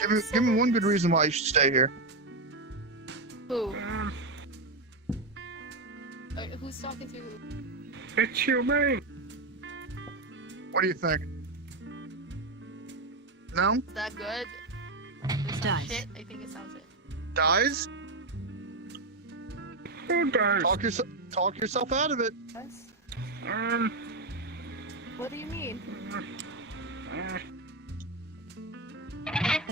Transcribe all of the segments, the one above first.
Give me one good reason why you should stay here. Who? Who's talking to who? It's you, man. What do you think? No? Is that good? Is that shit? I think it sounds it. Dies? Who dies? Talk yourself out of it. Yes. What do you mean?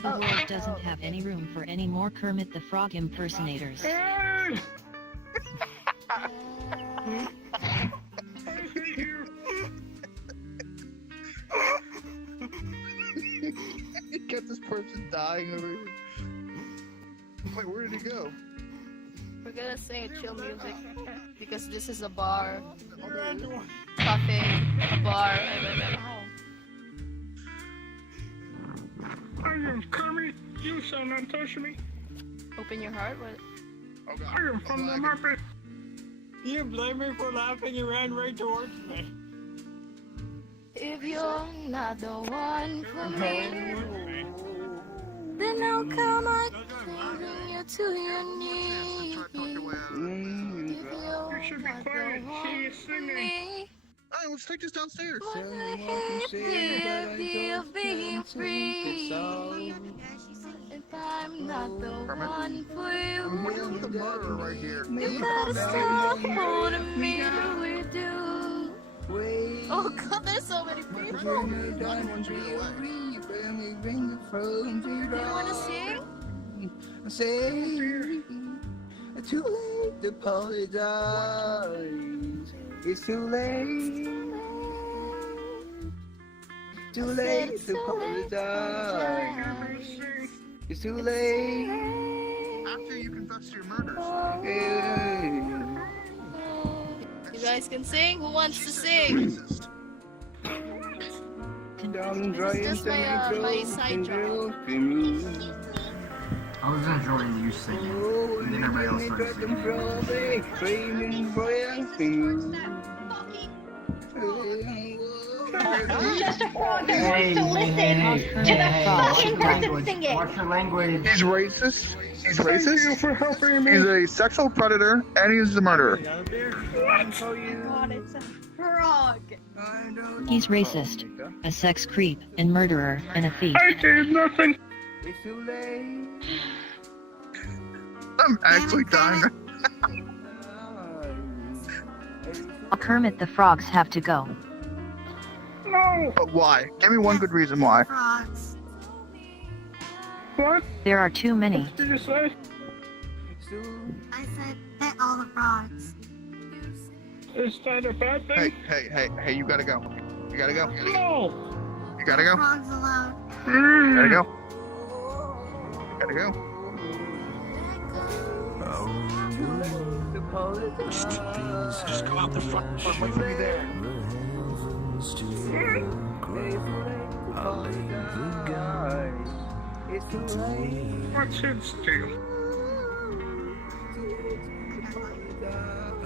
The world doesn't have any room for any more Kermit the Frog impersonators. Get this person dying over here. Wait, where did he go? We're gonna sing chill music because this is a bar, cafe, a bar. I don't know. I am Kermit. You shall not touch me. Open your heart. What? Oh God. I am from the Muppet. You blame me for laughing and ran right towards me. If you're not the one for me, then how come I bring you to your knees? You should be quiet. She is singing. Alright, let's take this downstairs. What the of being free? If I'm not the one for you, Look at the murderer right here. you gotta stop holding me the way you do. Oh God, there's so many people. Do you wanna sing? Say, too late to apologize. It's too late. Too late to apologize. It's too late. After you confess to your murders. You guys can sing? Who wants to sing? This is just my side job. I was enjoying you singing, and then everybody else started singing. Just a frog that wants to listen to the fucking person singing. Watch your language. He's racist. He's racist. Thank you for helping me. He's a sexual predator, and he's a murderer. What? God, it's a frog. He's racist, a sex creep, and murderer, and a thief. I did nothing. It's too late. I'm actually dying. Kermit the Frogs have to go. No. But why? Give me one good reason why. What? There are too many. What did you say? I said pet all the frogs. Is that a bad thing? Hey, you gotta go. You gotta go. No. You gotta go. Frogs alone. You gotta go. You gotta go. Just go out the front. Wait for me there. What's his deal?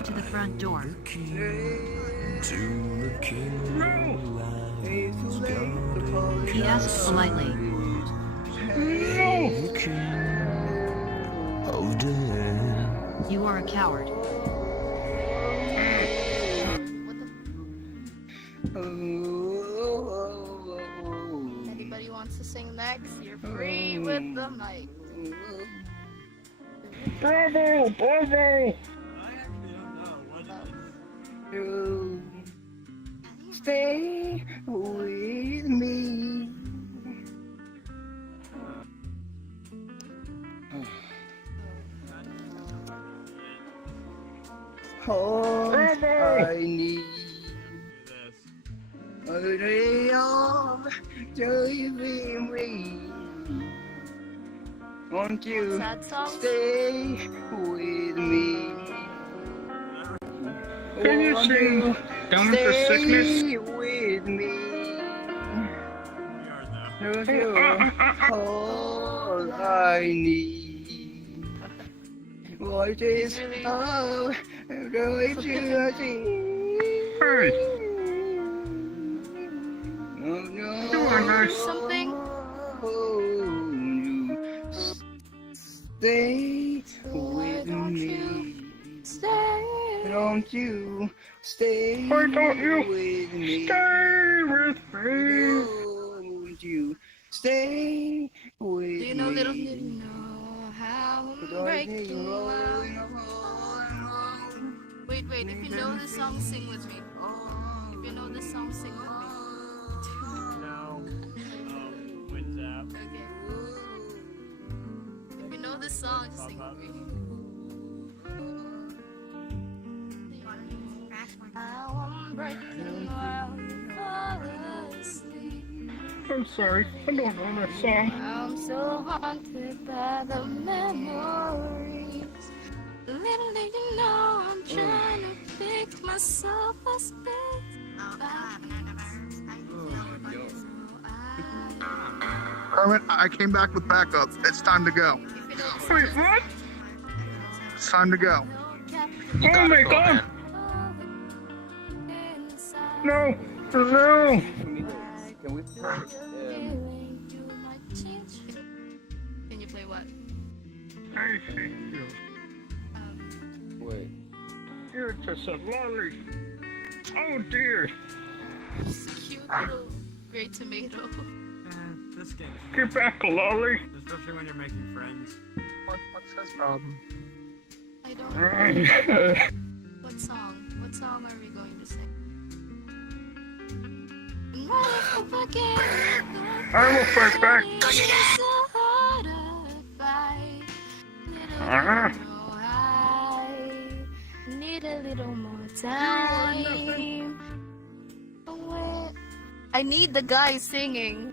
To the front door. No. He asks politely. No. You are a coward. Anybody wants to sing next? You're free with the mic. Bravo, bravo. You stay with me. All I need a day of joy with me. Won't you Sad song? stay with me? Can you sing Down for Sickness? Stay with me. You're all I need. Voices of joy to see. Hey. No, no. You are nice. Something? Stay Why with don't me. you stay? Don't you stay Why don't you with me? stay with me? Don't you stay with me? Do you know, little did you know how I'm breaking my heart? Wait, if you know the song, sing with me. If you know the song, sing with me. No. Wins out. Okay. If you know the song, just sing with me. How I'm breaking while you fall asleep. I'm sorry, I don't know that song. I'm so haunted by the memories. Little did you know I'm trying to pick myself a space. Kermit, I came back with backup. It's time to go. Wait, what? It's time to go. Oh my god! No! No! Can we? Can you play what? I hate you. Wait. You're just a lolly. Oh dear. Cute little gray tomato. This game. Get back, lolly. Especially when you're making friends. What's his problem? I don't know. What song? What song are we going to sing? I will fight back. Need a little more time. I need the guy singing.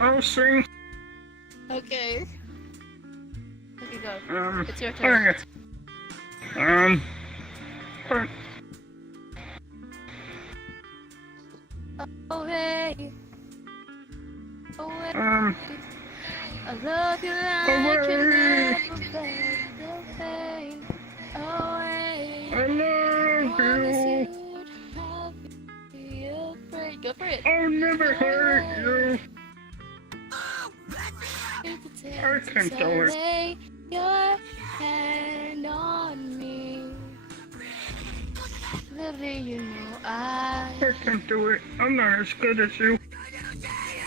I'll sing. Okay. Okay, go. It's your turn. Okay. Uh, Away. Away. I love you like you Away. never felt the pain. Away. I love you. Be afraid. Go for it. I'll never hurt you. I can do it. Lay your hand on me. Lily, you know I can do it. I'm not as good as you.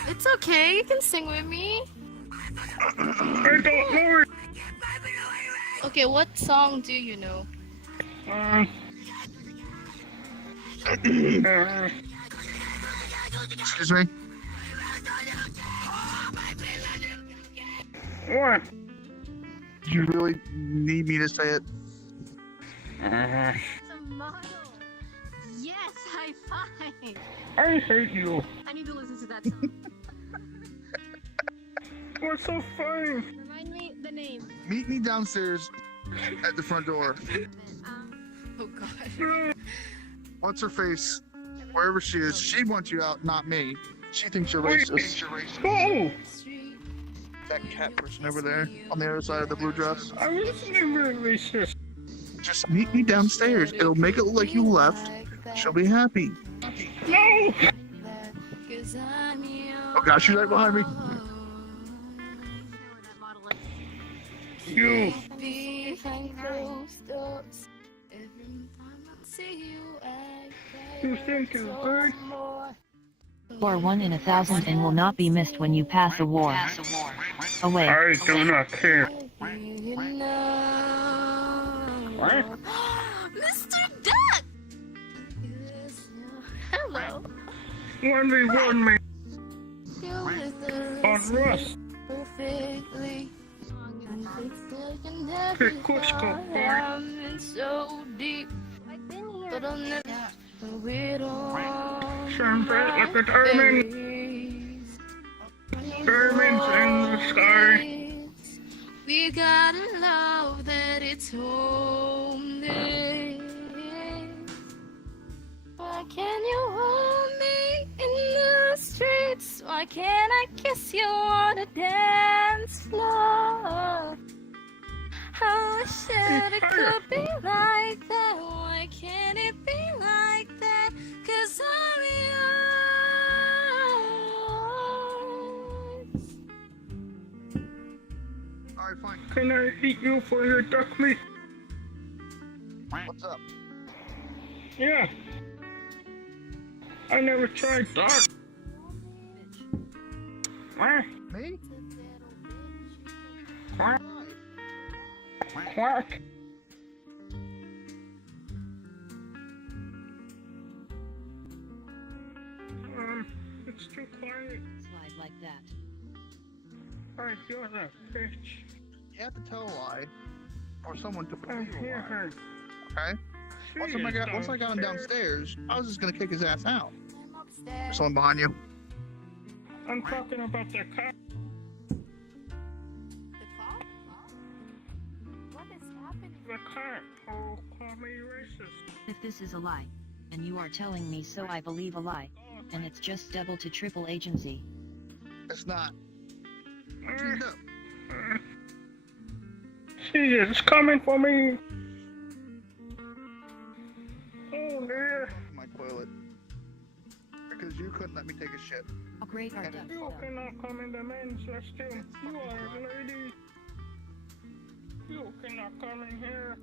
It's okay, you can sing with me. I don't know it. Okay, what song do you know? Excuse me. What? Do you really need me to say it? It's a model. Yes, high five. I hate you. I need to listen to that song. What's so funny? Remind me the name. Meet me downstairs at the front door. Oh god. What's her face? Wherever she is, she wants you out, not me. She thinks you're Wait. racist. Oh! That cat person over there on the other side of the blue dress. I was never racist. Just meet me downstairs. It'll make it look like you left. She'll be happy. No! Oh gosh, she's right behind me. You. You think you're good? Or 1 in 1,000 and will not be missed when you pass a war. Away. I do not care. What? Mr. Duck! Hello. 1v1 me on Rust. Perfectly. Get Cusco, boy. So deep, but I'll never do it all. Shine bright like a diamond. Diamonds in the sky. We got a love that it's home. Why can't you hold me in the streets? Why can't I kiss you on the dance floor? I wish that it could be like that. Why can't it be like that? 'Cause I'm yours. fine. Can I eat you for your duck meat? What's up? Yeah. I never tried duck. Quack, Me? quack, Why? quack. It's too quiet. Slide like that. I hear her bitch. You have to tell a lie, or someone to I believe a hear lie. her. Okay? Once I got him downstairs, I was just gonna kick his ass out. I'm There's upstairs. someone behind you. I'm talking about the car. The cop? What is happening? The car. Oh, call me racist. If this is a lie, and you are telling me so, I believe a lie, and it's just double to triple agency. It's not. Teamed up. She is coming for me. Oh dear. My toilet. Because you couldn't let me take a shit. How great are ducks, You though? cannot come in the men's restroom. You are a lady. You cannot come in here.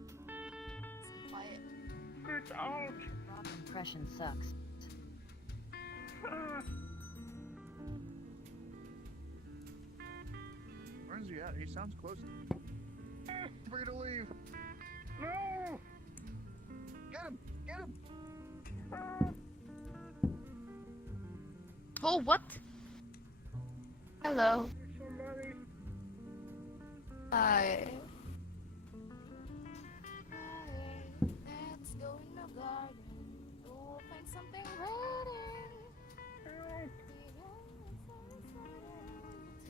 Quiet. Get out. Rob impression sucks. Ah, Where's he at? He sounds close. Free to leave. no. Get him! Get him! Ah, Oh, what? Hello. somebody. Hi. Let's go in the garden. We'll find something rotting. Help.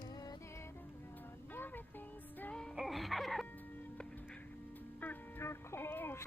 Turn it around. Everything's there. Oh. You're close.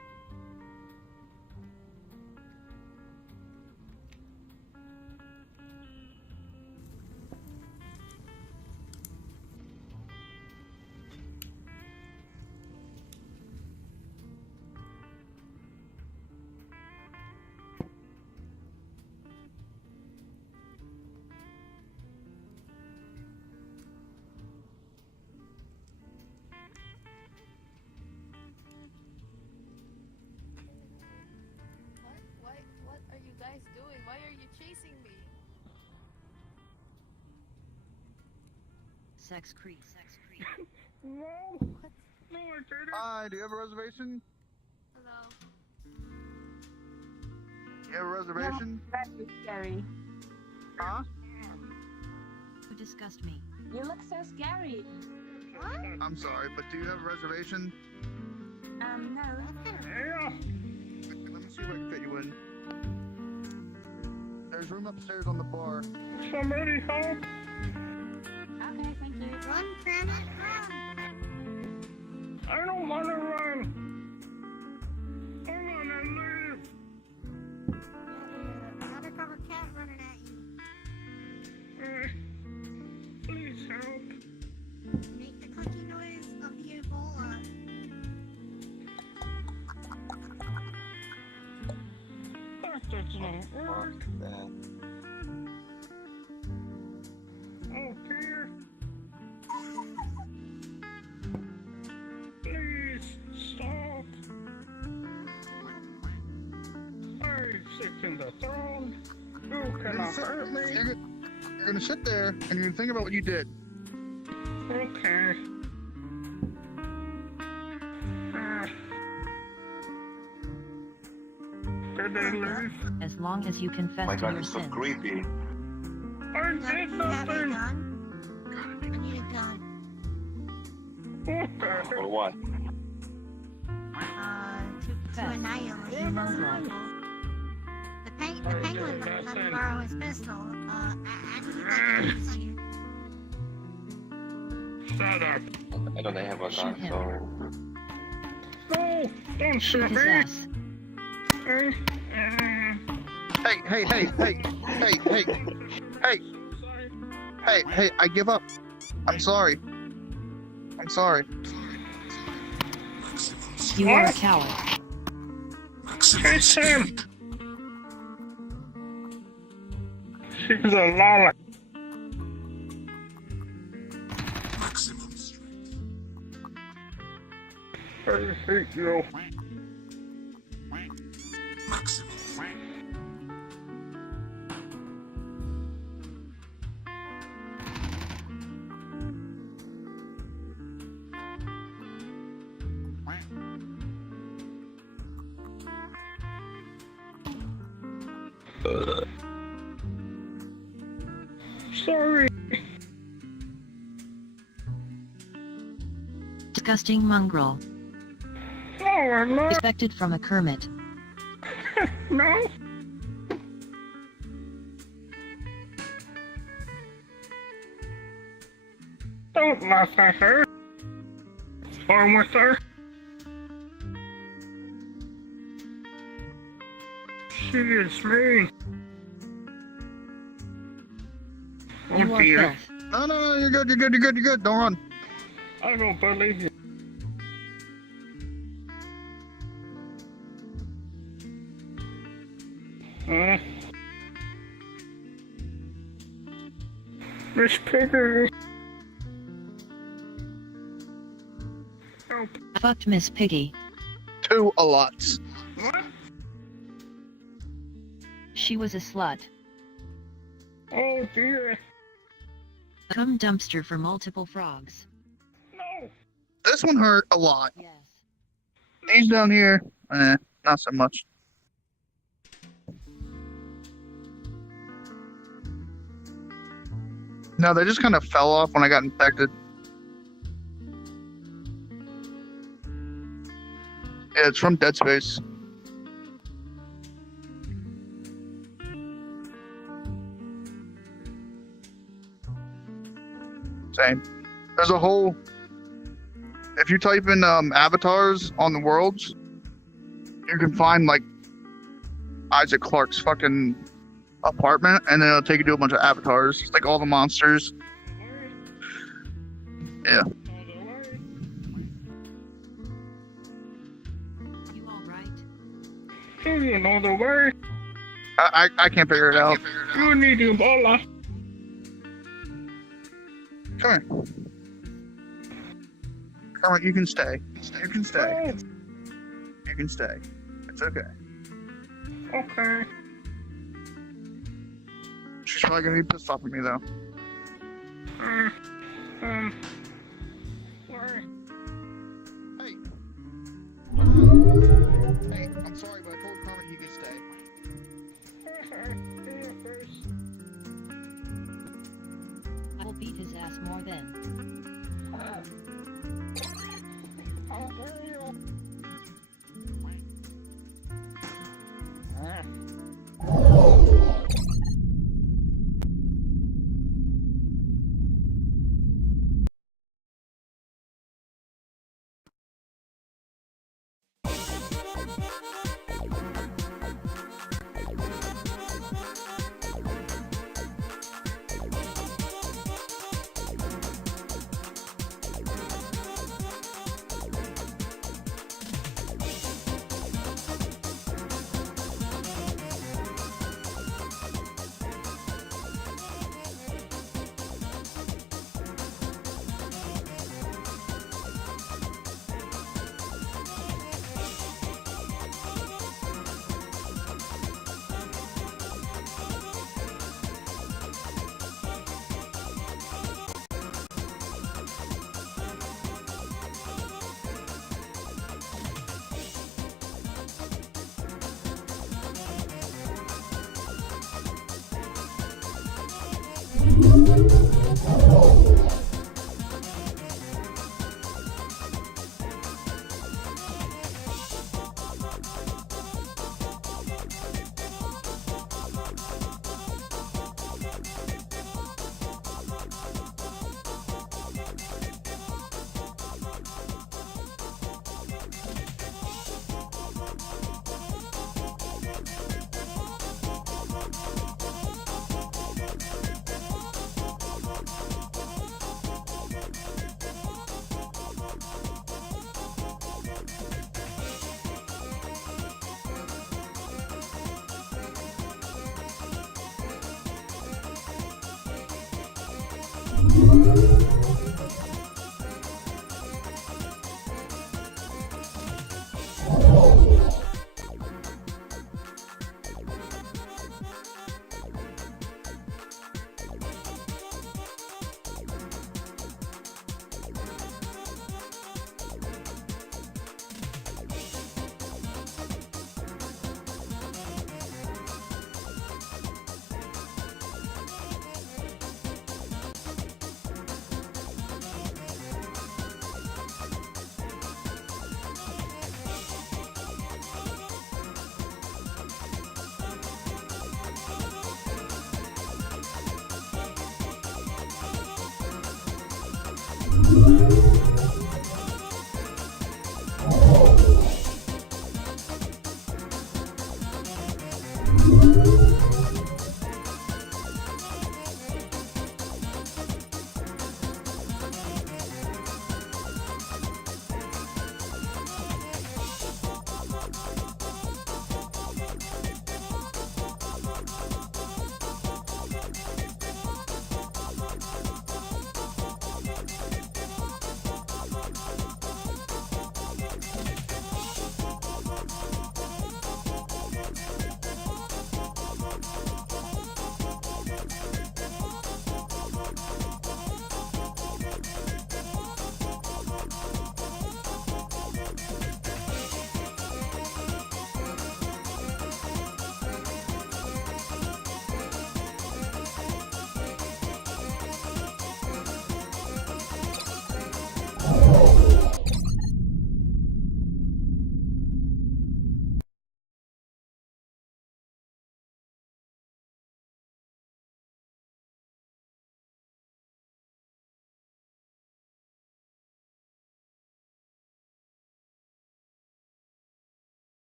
What are you guys doing? Why are you chasing me? Sex creep. No. No, I didn't. Hi, do you have a reservation? Hello. You have a reservation? That's scary. Huh? Who disgust me? You look so scary. I'm sorry, but do you have a reservation? No. Yeah. Let me see if I can fit you in. There's room upstairs on the bar. Somebody help. Okay, thank you. Run, Kermit, run! I don't want to run. I want to live. Undercover cat running at you. Please help. Make the clicking noise of the Ebola. That does not work. Oh dear. Please stop. I sit in the throne. You cannot hurt me. You're gonna sit there and you're gonna think about what you did. Okay. Did they leave? As long as you confess to your sins. creepy. I No, did you have a nothing. gun? I need a gun. What the hell? For what? To Confess. annihilate You this mongrel. people. The penguin let me borrow his pistol. I need that gun. Shut up. I don't have a Shoot gun, him. so... No, don't Shoot shoot his me. ass. Hey, Hey, I give up. I'm sorry. You are a coward. It's him. She's a lala. I hate you. Sorry. Disgusting mongrel. No, I'm not. Expected from a Kermit. No. Don't laugh at her. Or with her. She is mean. Oh You are dear. filth. No, you're good, you're good, you're good, you're good. Don't run. I don't believe you. Miss Piggy. Oh, I fucked Miss Piggy. 2 a lot. what? She was a slut. Oh dear. Cum dumpster for multiple frogs. No. This one hurt a lot. Yes. These down here, not so much. No, they just kind of fell off when I got infected. Yeah, it's from Dead Space. Same. There's a whole... If you type in avatars on the worlds, you can find, like, Isaac Clarke's fucking apartment, and then it'll take you to a bunch of avatars. It's like all the monsters. Yeah. You alright? Do you know the way? I can't figure it out. You need Ebola. Come here. Come on, you can stay. You can stay. You can stay. It's okay. Okay. She's probably gonna be pissed off at me though. Sorry. Hey. Hey, I'm sorry, but I told Carmen he could stay. I will beat his ass more than. How dare you?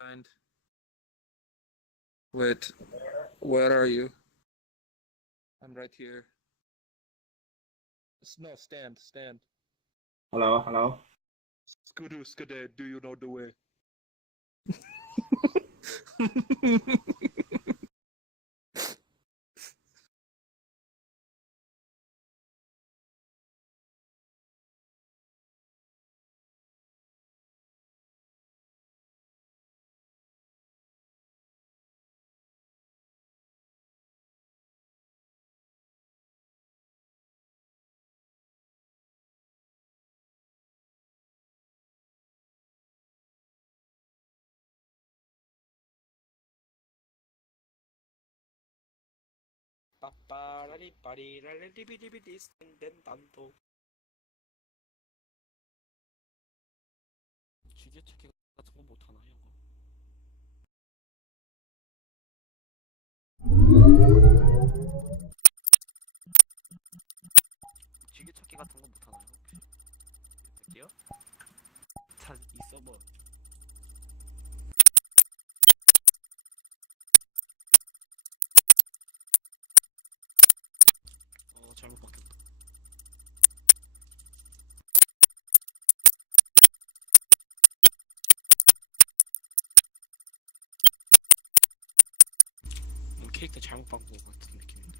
And wait, where are you? I'm right here. No, stand. Hello, hello. Skade, do you know the way? 지게찾기 같은 거 못하나 형? 지게찾기 같은 거 못하나요 혹시? 여기요? 이 서버 잘못 바뀌었다. 캐릭터 잘못 바꾼 것 같은 느낌인데.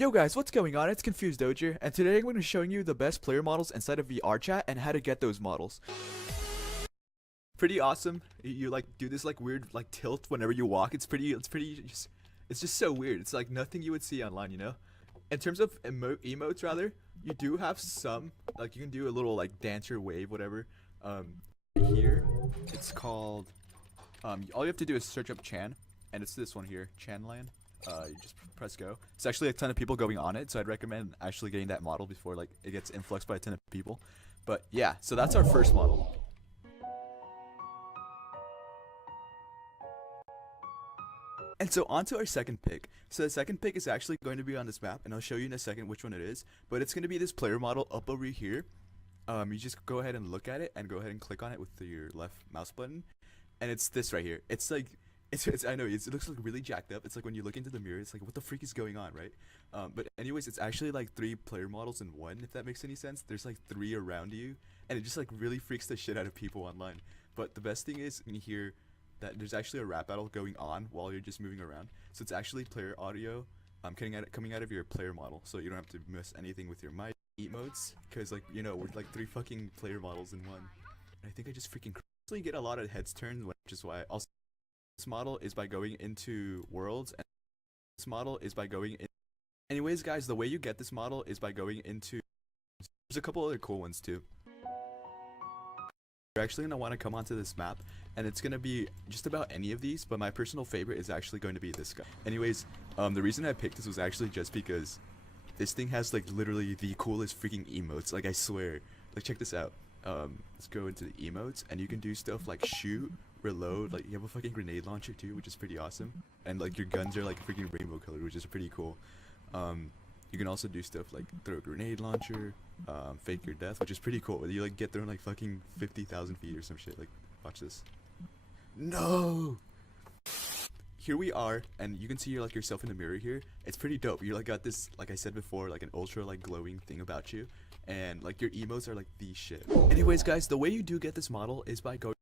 Yo guys, what's going on? It's Confused Doger, and today I'm going to be showing you the best player models inside of VRCHAT and how to get those models. Pretty awesome. You like do this like weird like tilt whenever you walk. It's just so weird. It's like nothing you would see online, you know? In terms of emotes rather, you do have some, like you can do a little like dancer wave, whatever. Here, it's called, all you have to do is search up Chan, and it's this one here, Chanland. You just press go. It's actually a ton of people going on it, so I'd recommend actually getting that model before like it gets influxed by a ton of people. But yeah, so that's our first model. And so on to our second pick. So the second pick is actually going to be on this map, and I'll show you in a second which one it is. But it's going to be this player model up over here. You just go ahead and look at it and go ahead and click on it with your left mouse button. And it's this right here. It's like, I know, it looks like really jacked up. It's like when you look into the mirror, it's like, what the freak is going on, right? But anyways, it's actually like 3 player models in one, if that makes any sense. There's like 3 around you, and it just like really freaks the shit out of people online. But the best thing is when you hear that there's actually a rap battle going on while you're just moving around. So it's actually player audio coming out of your player model, so you don't have to miss anything with your mic emotes, because like, you know, we're like 3 fucking player models in one. And I think I just freaking crazy get a lot of heads turned, which is why also this model is by going into worlds, and this model is by going in. Anyways guys, the way you get this model is by going into, there's a couple other cool ones too. You're actually going to want to come onto this map, and it's going to be just about any of these, but my personal favorite is actually going to be this guy. Anyways, the reason I picked this was actually just because this thing has like literally the coolest freaking emotes, like I swear. Like check this out. Let's go into the emotes, and you can do stuff like shoot, reload, like you have a fucking grenade launcher too, which is pretty awesome. And like your guns are like freaking rainbow colored, which is pretty cool. You can also do stuff like throw a grenade launcher, fake your death, which is pretty cool. You like get thrown like fucking 50,000 feet or some shit. Like, watch this. No! Here we are, and you can see like yourself in the mirror here. It's pretty dope. You like got this, like I said before, like an ultra like glowing thing about you, and like your emotes are like the shit. Anyways guys, the way you do get this model is by going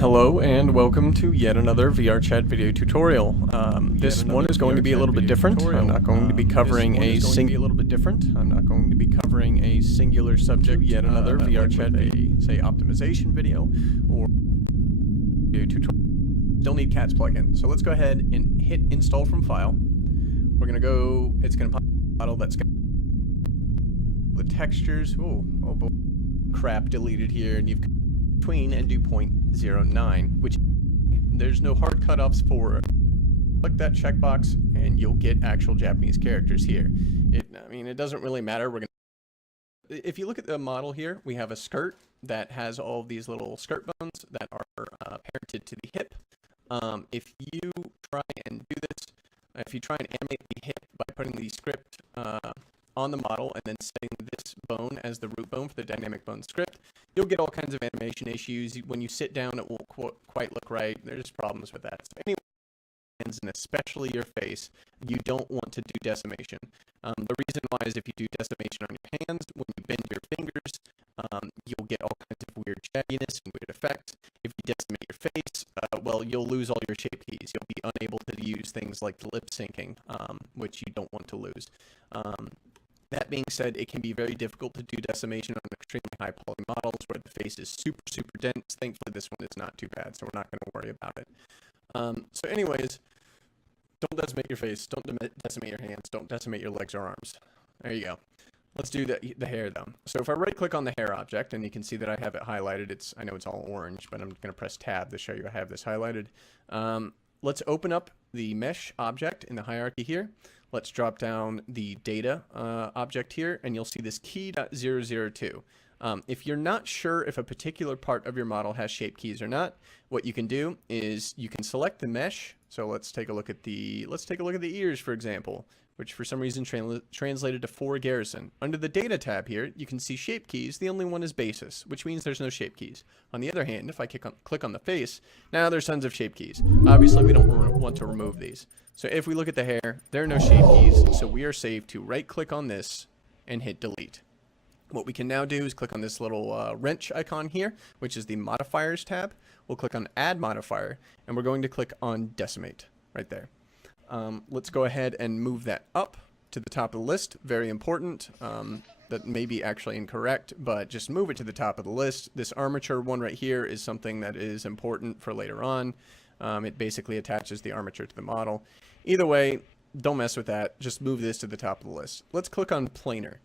Hello and welcome to yet another VRCHAT video tutorial. This one is going to be a little bit different. I'm not going to be covering a singular subject. Yet another VRCHAT, say optimization video or video tutorial. Still need CAT's plugin. So let's go ahead and hit install from file. We're gonna go. It's gonna pop a model that's gonna the textures. Oh boy, crap deleted here, and you've between and do 0.09, which there's no hard cutoffs for. Click that checkbox and you'll get actual Japanese characters here. I mean, it doesn't really matter. We're gonna. If you look at the model here, we have a skirt that has all of these little skirt bones that are parented to the hip. If you try and do this, if you try and animate the hip by putting the script on the model and then setting this bone as the root bone for the dynamic bone script, you'll get all kinds of animation issues. When you sit down, it won't quite look right. There's problems with that. So anyway, and especially your face, you don't want to do decimation. The reason why is if you do decimation on your hands, when you bend your fingers, you'll get all kinds of weird jaggedness and weird effects. If you decimate your face, well, you'll lose all your shape keys. You'll be unable to use things like lip syncing, which you don't want to lose. That being said, it can be very difficult to do decimation on extremely high poly models where the face is super, super dense. Thankfully, this one is not too bad, so we're not going to worry about it. So anyways, don't decimate your face, don't decimate your hands, don't decimate your legs or arms. There you go. Let's do the hair though. So if I right click on the hair object, and you can see that I have it highlighted, I know it's all orange, but I'm going to press tab to show you I have this highlighted. Let's open up the mesh object in the hierarchy here. Let's drop down the data object here, and you'll see this key.002. If you're not sure if a particular part of your model has shape keys or not, what you can do is you can select the mesh. So let's take a look at the ears, for example, which for some reason translated to 4 Garrison. Under the data tab here, you can see shape keys. The only one is basis, which means there's no shape keys. On the other hand, if I click on the face, now there's tons of shape keys. Obviously, we don't want to remove these. So if we look at the hair, there are no shape keys, so we are safe to right click on this and hit delete. What we can now do is click on this little wrench icon here, which is the modifiers tab. We'll click on add modifier, and we're going to click on decimate right there. Let's go ahead and move that up to the top of the list. Very important. That may be actually incorrect, but just move it to the top of the list. This armature one right here is something that is important for later on. It basically attaches the armature to the model. Either way, don't mess with that. Just move this to the top of the list. Let's click on planar.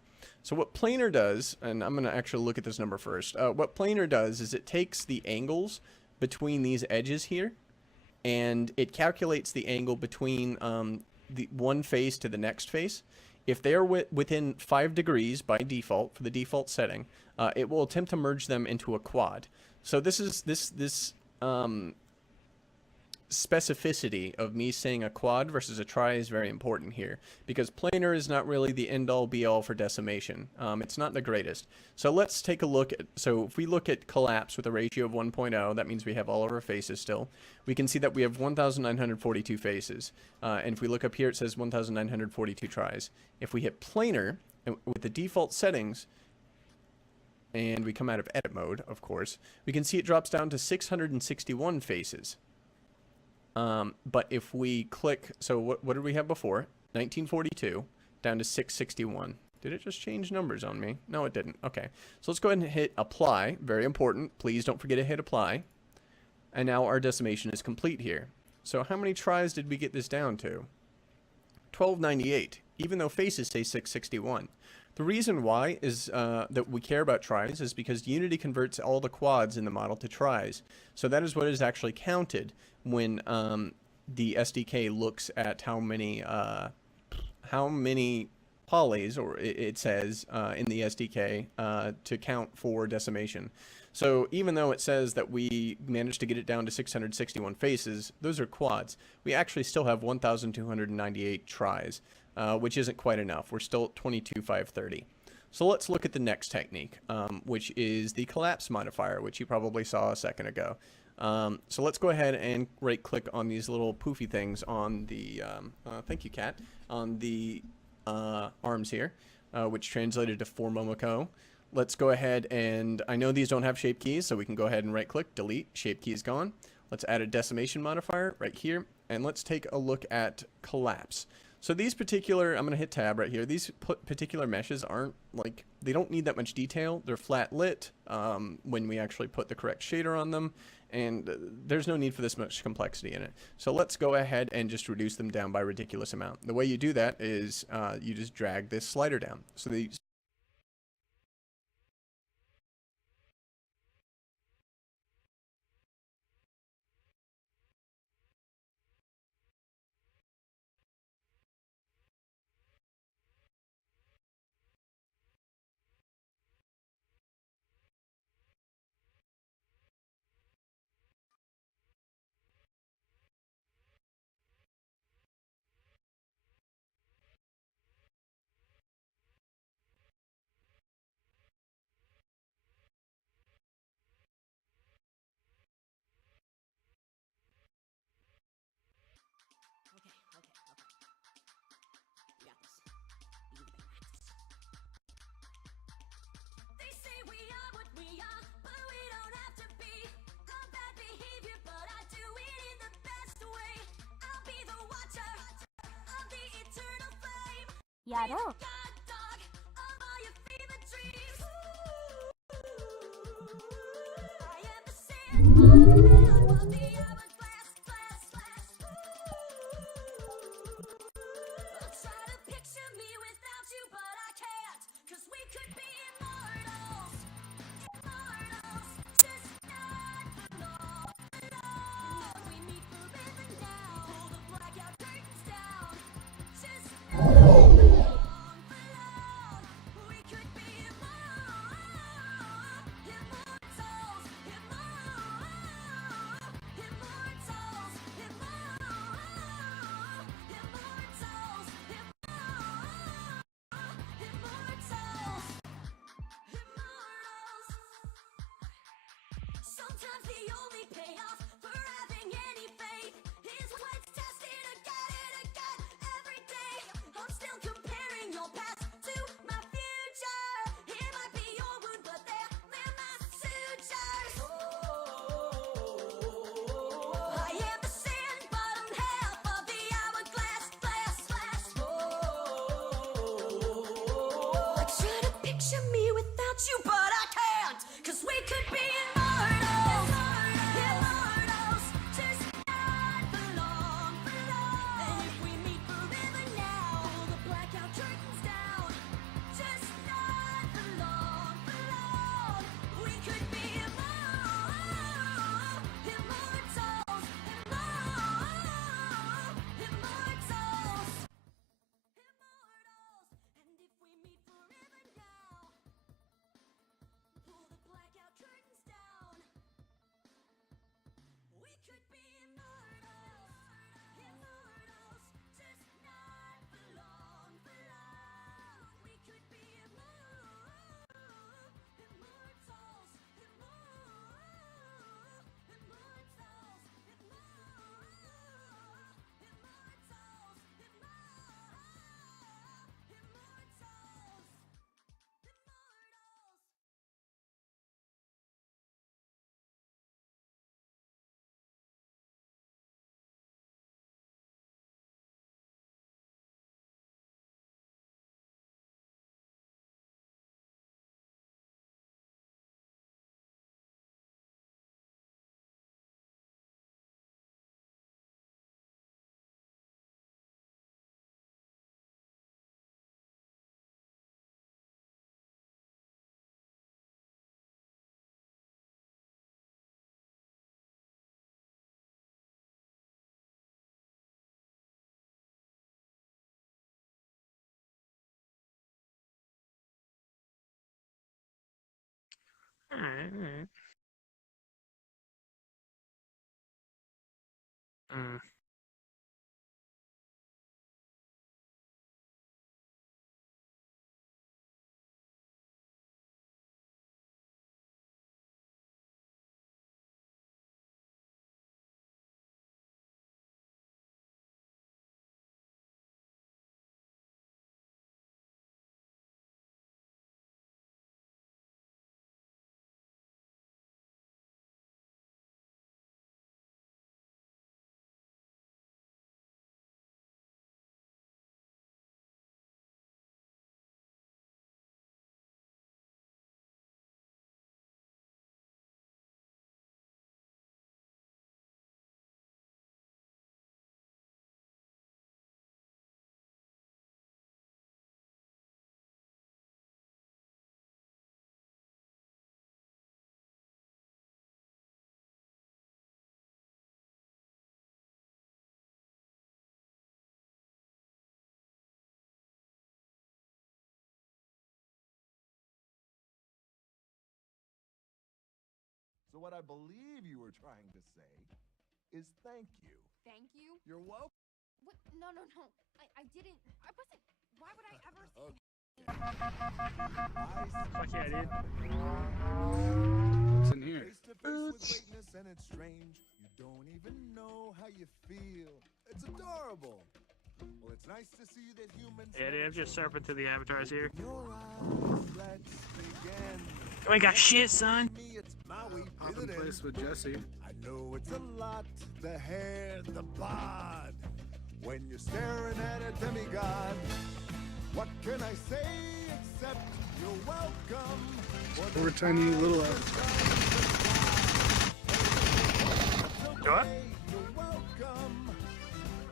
So what planar does, and I'm going to actually look at this number first. What planar does is it takes the angles between these edges here, and it calculates the angle between the one face to the next face. If they are within 5 degrees by default, for the default setting, it will attempt to merge them into a quad. So this is this specificity of me saying a quad versus a tri is very important here, because planar is not really the end-all be-all for decimation. It's not the greatest. So let's take a look at, so if we look at collapse with a ratio of 1.0, that means we have all of our faces still. We can see that we have 1,942 faces. And if we look up here, it says 1,942 tries. If we hit planar with the default settings, and we come out of edit mode, of course, we can see it drops down to 661 faces. But if we click, so what did we have before? 1942 down to 661. Did it just change numbers on me? No, it didn't. Okay. So let's go ahead and hit apply. Very important. Please don't forget to hit apply. And now our decimation is complete here. So how many tries did we get this down to? 1298, even though faces say 661. The reason why is that we care about tries is because Unity converts all the quads in the model to tries. So that is what is actually counted when the SDK looks at how many polys, or it says in the SDK to count for decimation. So even though it says that we managed to get it down to 661 faces, those are quads. We actually still have 1,298 tries. Which isn't quite enough. We're still at 22,530. So let's look at the next technique, which is the collapse modifier, which you probably saw a second ago. So let's go ahead and right click on these little poofy things on the, thank you, Cat, on the arms here, which translated to for Momoko. let's go ahead and, I know these don't have shape keys, so we can go ahead and right click, delete, shape key is gone. Let's add a decimation modifier right here, and let's take a look at collapse. So these particular, I'm going to hit tab right here, these particular meshes aren't like, they don't need that much detail. They're flat lit when we actually put the correct shader on them, and there's no need for this much complexity in it. So let's go ahead and just reduce them down by a ridiculous amount. The way you do that is you just drag this slider down. So these 야로. So what I believe you were trying to say is thank you. Thank you? You're welcome. What? No. I didn't. I wasn't. Why would I ever say Fuck yeah, dude. What's in here? Face to face with greatness and it's strange. You don't even know how you feel. It's adorable. Well, it's nice to see that humans. Yeah, dude, I'm just surfing through the avatars here. Your eyes, let's begin. You ain't got shit, son. Me, it's Maui. Hop in place with Jesse. I know it's a lot, the hair, the bod. When you're staring at a demigod, what can I say except you're welcome? We're tiny little What? You're welcome.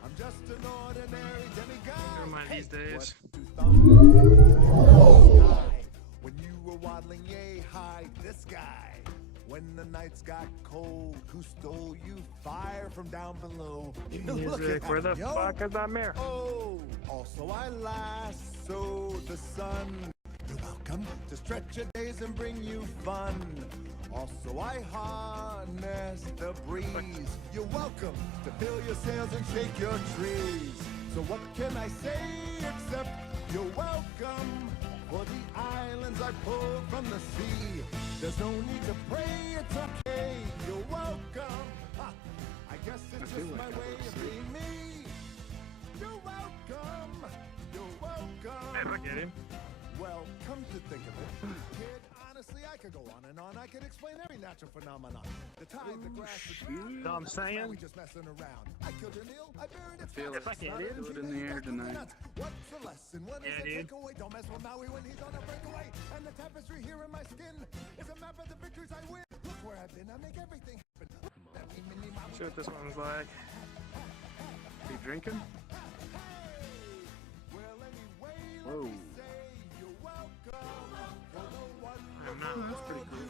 I'm just an ordinary demigod. Never mind these days. When you were waddling yay high, this guy. When the nights got cold, who stole you fire from down below? Music, where the fuck is that mirror? Oh, also I lasso the sun. You're welcome to stretch your days and bring you fun. Also I harness the breeze. You're welcome to fill your sails and shake your trees. So what can I say except you're welcome for the islands I pulled from the sea. There's no need to pray, it's okay. You're welcome. Ha, I guess it's just my way of being me. You're welcome. You're welcome. Hey, look at him. Well, come to think of it, kid, honestly, I could go on and on. I could explain every natural phenomenon. The tide, the grass, the tree. You know what I'm saying? We just messing around. I killed an eel, I buried its feel fat. it. Fuck yeah, dude. Do it in the air tonight. What's the lesson? What is Yeah, the dude. takeaway? Don't mess with Maui when he's on a breakaway. And the tapestry here in my skin is a map of the victories I win. Look where I've been, I make everything happen. See what this one's like. You drinking? Well, anyway, Whoa. I'm not. That's pretty cool.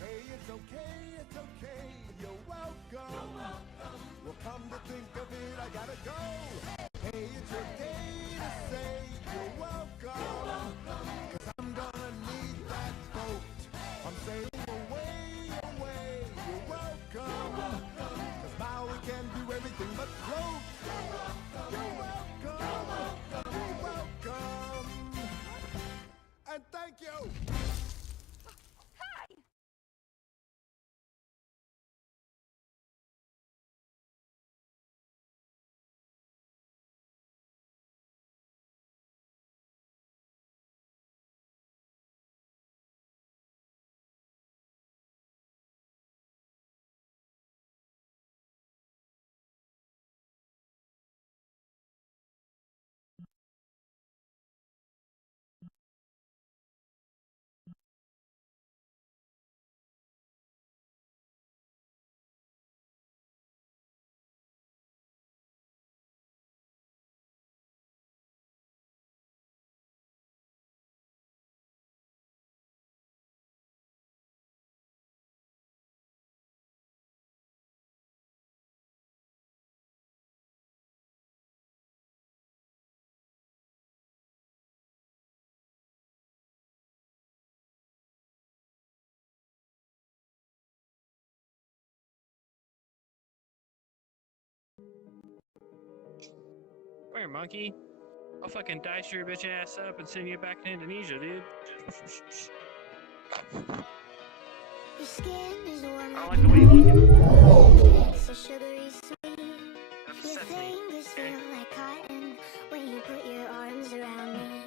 Hey, it's okay, you're welcome. Well, come to think of it, I gotta go. Hey, it's your day to say you're welcome. Cause I'm gonna need that boat. I'm sailing away, you're welcome. Cause now we can do everything but float. You're welcome. And thank you. Come here, monkey. I'll fucking dice your bitch ass up and send you back to Indonesia, dude. Your skin is warm. I don't like the way you look at It's so sugary sweet. That's Your sesame. fingers feel like cotton when you put your arms around me.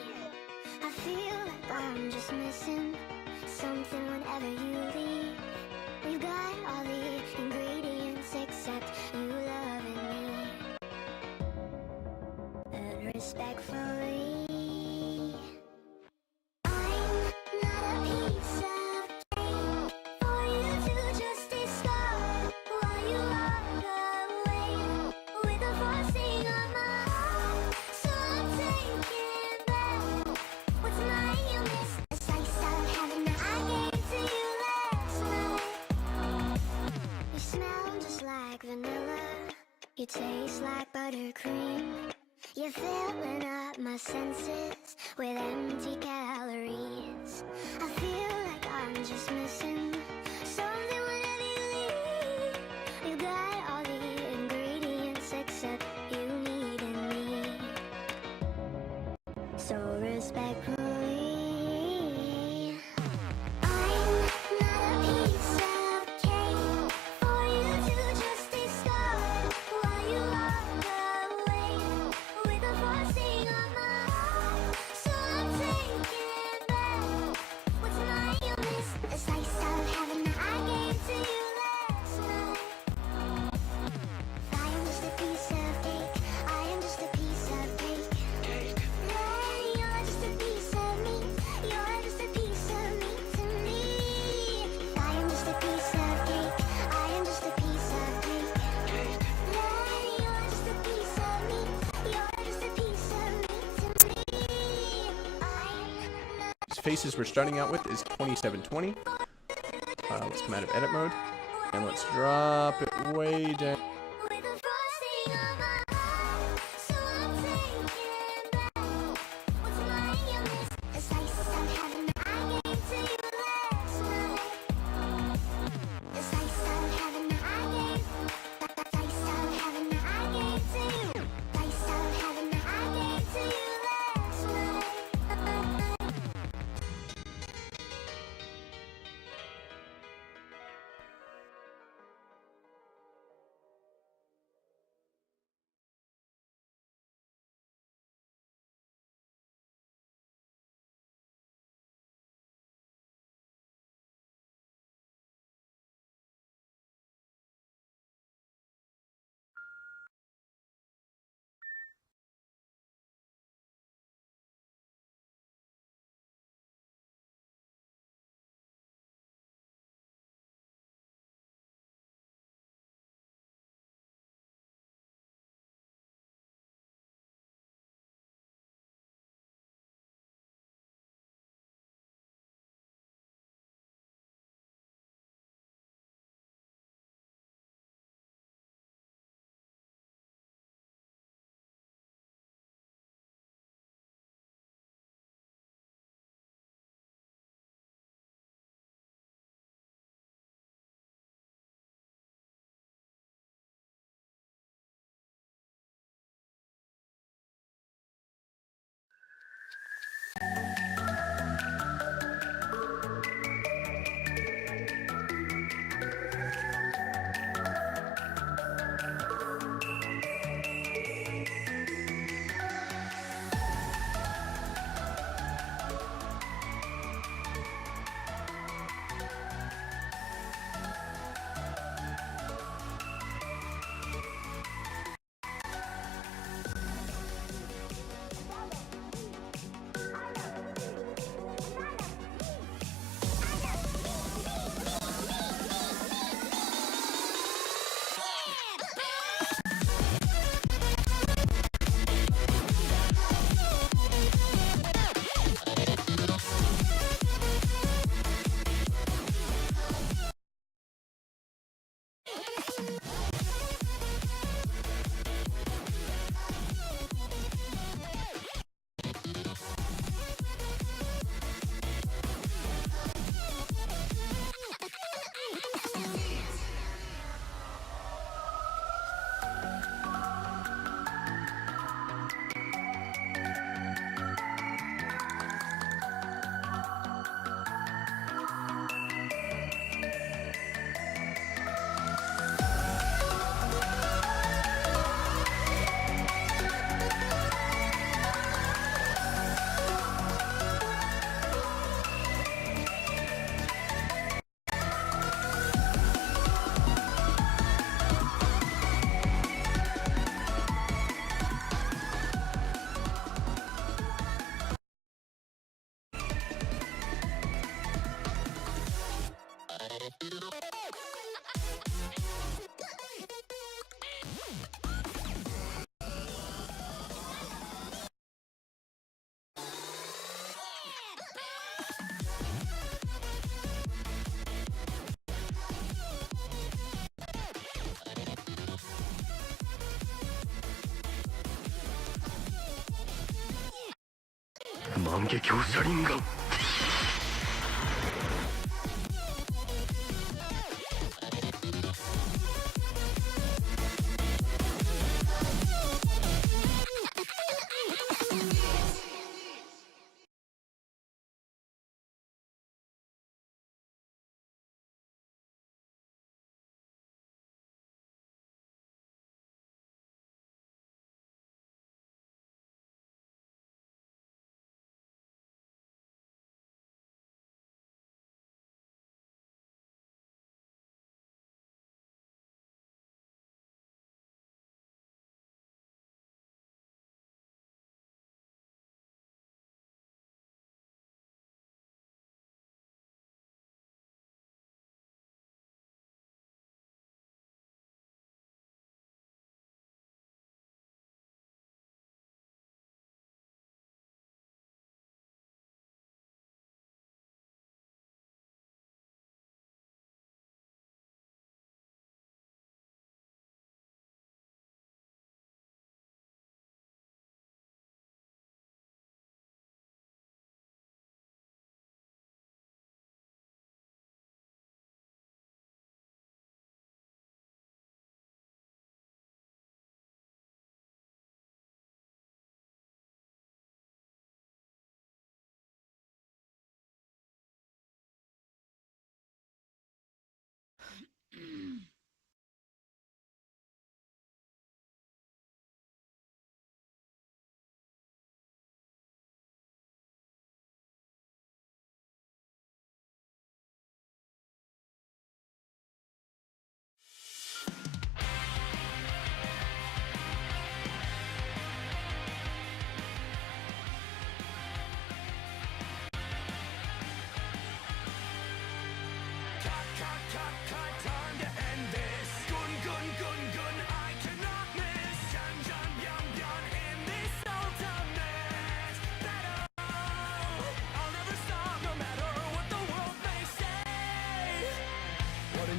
I feel like I'm just missing something whenever you leave. We've got all the ingredients except you loving me. And respectfully, I'm not a piece of cake for you to just discard while you walk away with the frosting on my heart. So I'm taking back what's mine. You missed the slice of heaven that I gave to you last night. You smell just like vanilla. You taste like buttercream. You're filling up my senses with empty calories. I feel like I'm just missing so faces we're starting out with is 2720. Let's come out of edit mode. And let's drop it way down.万華鏡車輪眼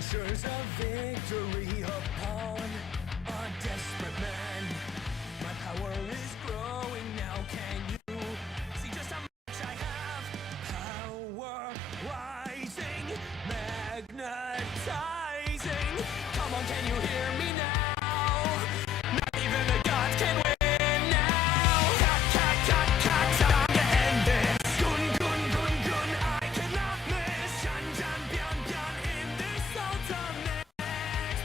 ensures a victory upon a desperate man. My power is growing now. Can you see just how much I have? Power rising, magnetizing. Come on, can you hear me now? Not even the gods can win now. Cut, cut, cut, cut, time to end this. Gun, gun, gun, gun, I cannot miss. Jan, jan, byan, byan, in this ultimate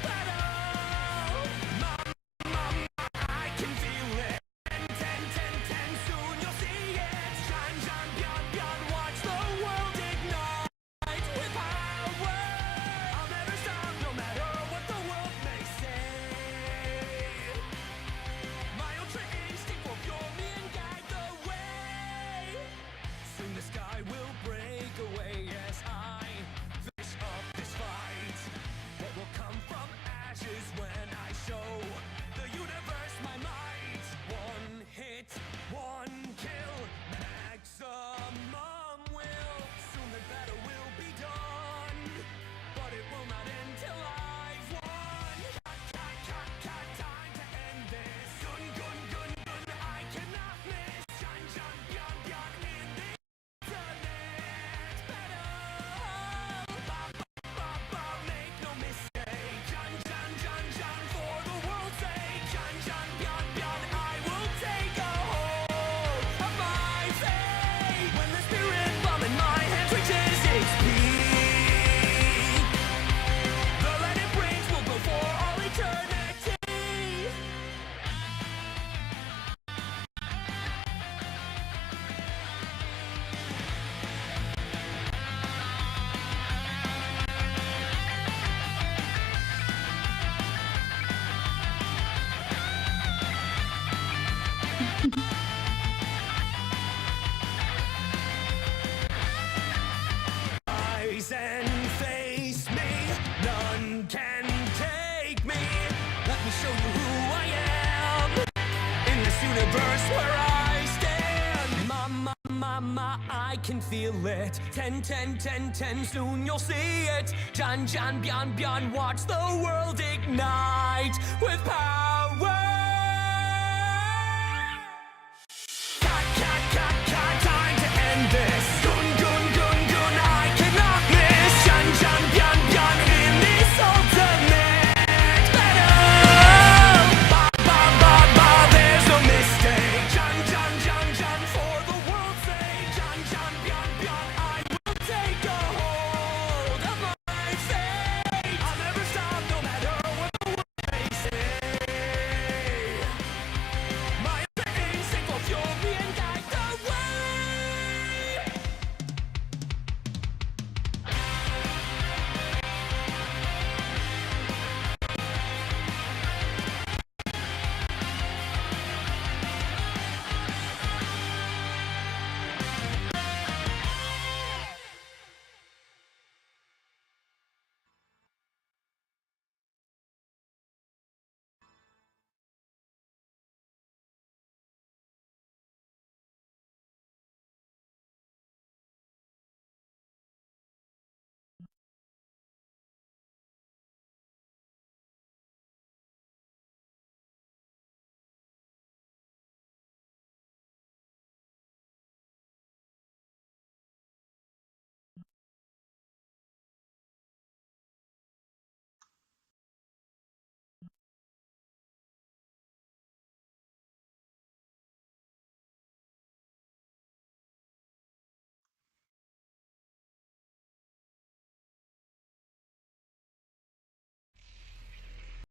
battle. Mama, mama, I can feel it. 10, 10, 10, soon you'll see it. Jan, jan, byan, byan, watch the world ignite with power. I'll never stop, no matter what the world may say. My ultra instinct will fuel me and guide the way. Soon the sky will break away as I finish up this fight. What will come from ashes when I show the universe my might? One hit, one kill, maximum will. Soon the battle will be done, but it will not end till I've won. Cut, cut, cut, cut, time to end this. Gun, gun, gun, gun, I cannot miss. Jan, jan, byan, byan, in the internet battle. Ba, ba, ba, make no mistake. Jan, jan, jan, jan, for the world's sake. Jan, jan, byan, byan, I will take a hold of my fate. When the spirit bomb in my hands reaches its peak, the light it brings will glow for all eternity. Rise and face me, none can take me. Let me show you who I am in this universe where I stand. Mama, mama, I can feel it. 10, 10, 10, 10, soon you'll see it. Jan, jan, byan, byan, watch the world ignite with power.